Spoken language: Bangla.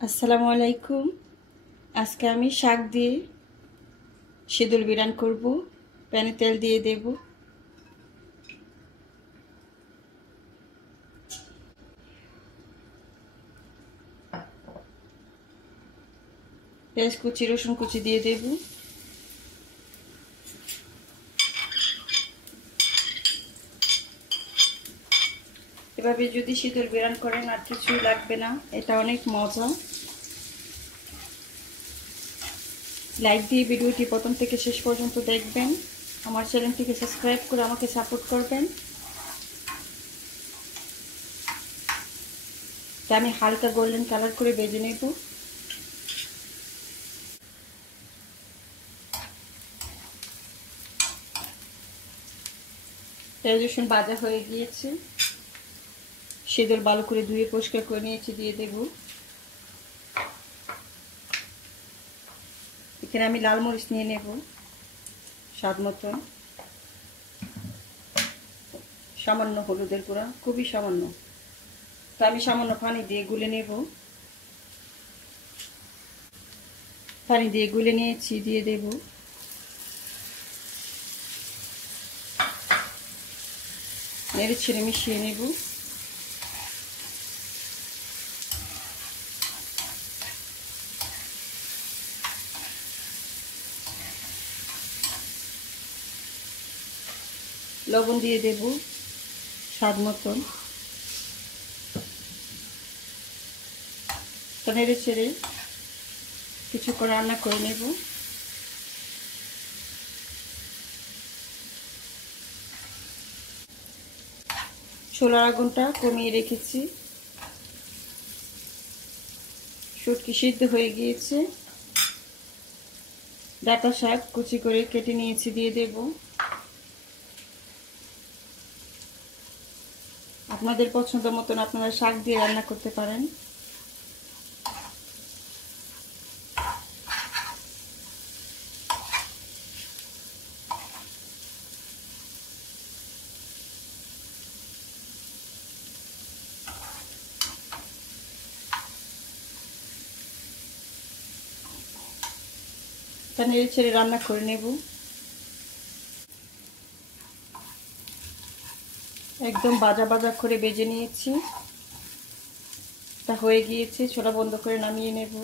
আসসালামু আলাইকুম। আজকে আমি শাক দিয়ে সিদুল বিরান করব। প্যানে তেল দিয়ে দেব। পেঁয়াজ কুচি, রসুন কুচি দিয়ে দেব। এভাবে যদি সিদুল বিরান করেন আর কিছুই লাগবে না, এটা অনেক মজা। লাইক দিয়ে ভিডিওটি প্রথম থেকে শেষ পর্যন্ত দেখবেন। আমার চ্যানেলটিকে সাবস্ক্রাইব করে আমাকে সাপোর্ট করবেন। তা আমি হালকা গোল্ডেন কালার করে ভেজে নেব। পেঁয়াজ রসুন ভাজা হয়ে গিয়েছে। সিদুল ভালো করে ধুয়ে পরিষ্কার করে নিয়েছি, দিয়ে দেব। এখানে আমি লাল মরিচ নিয়ে নেব স্বাদ মতো। সামান্য হলুদের গুঁড়া, খুবই সামান্য। তো আমি সামান্য পানি দিয়ে গুলে নেব। পানি দিয়ে গুলে নিয়েছি, দিয়ে দেব। নেড়ে ছেড়ে মিশিয়ে নেব। লবণ দিয়ে দেব স্বাদ মতন। তো নেড়ে ছেড়ে কিছুক্ষণ রান্না করে নেব। চুলার আগুনটা কমিয়ে রেখেছি। শুটকি সিদ্ধ হয়ে গিয়েছে। ডাঁটা শাক কুচি করে কেটে নিয়েছি, দিয়ে দেব। আপনাদের পছন্দ মতন আপনারা শাক দিয়ে রান্না করতে পারেন। তা নেড়ে ছেড়ে রান্না করে নেব। একদম ভাজা ভাজা করে ভেজে নিয়েছি। তা হয়ে গিয়েছে, চুলা বন্ধ করে নামিয়ে নেব।